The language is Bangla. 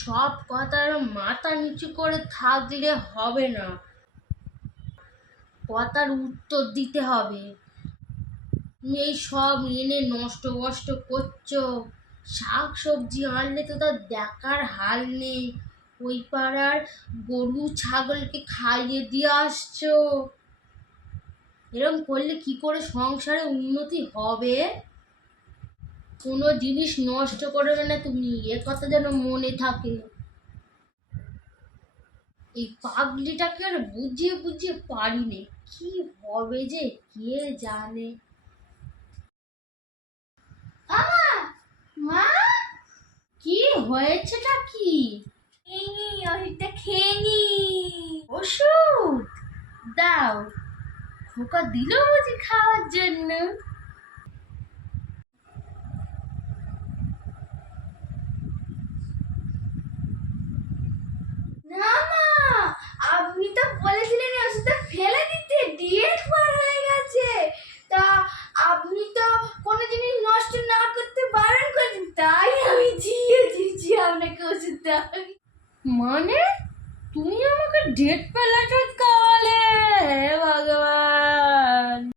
সব কথার মাথা নিচু করে থাকলে হবে না, কথার উত্তর দিতে হবে। তুমি এই সব এনে নষ্ট কষ্ট করছো, শাক সবজি আনলে তো তার দেখার হাল নেই, ওই পাড়ার গরু ছাগলকে খাইয়ে দিয়ে আসছো। এরকম করলে কি করে সংসারে উন্নতি হবে? কোনো জিনিস নষ্ট করবে না তুমি, এ কথা যেন মনে থাকে। এই পাগলিটাকে আর বুঝিয়ে বুঝিয়ে পারি নে, কি হবে যে কে জানে। মা, কি হয়েছেটা কি? ওষুধটা খেয়ে নি। ওষুধ দাও। খোকা দিল বুঝি খাওয়ার জন্য? না মা, আপনি তো বলেছিলেন এই ওষুধটা ফেলে দিতে, ডেট পার হয়ে গেছে। তা আপনি তো কোনো জিনিস নষ্ট না করতে বারণ করেছেন, তাই আমি দিয়ে দিয়েছি আপনাকে ওষুধটা। মানে তুমি আমাকে ডেট পেলে ওষুধ খাওয়ালে?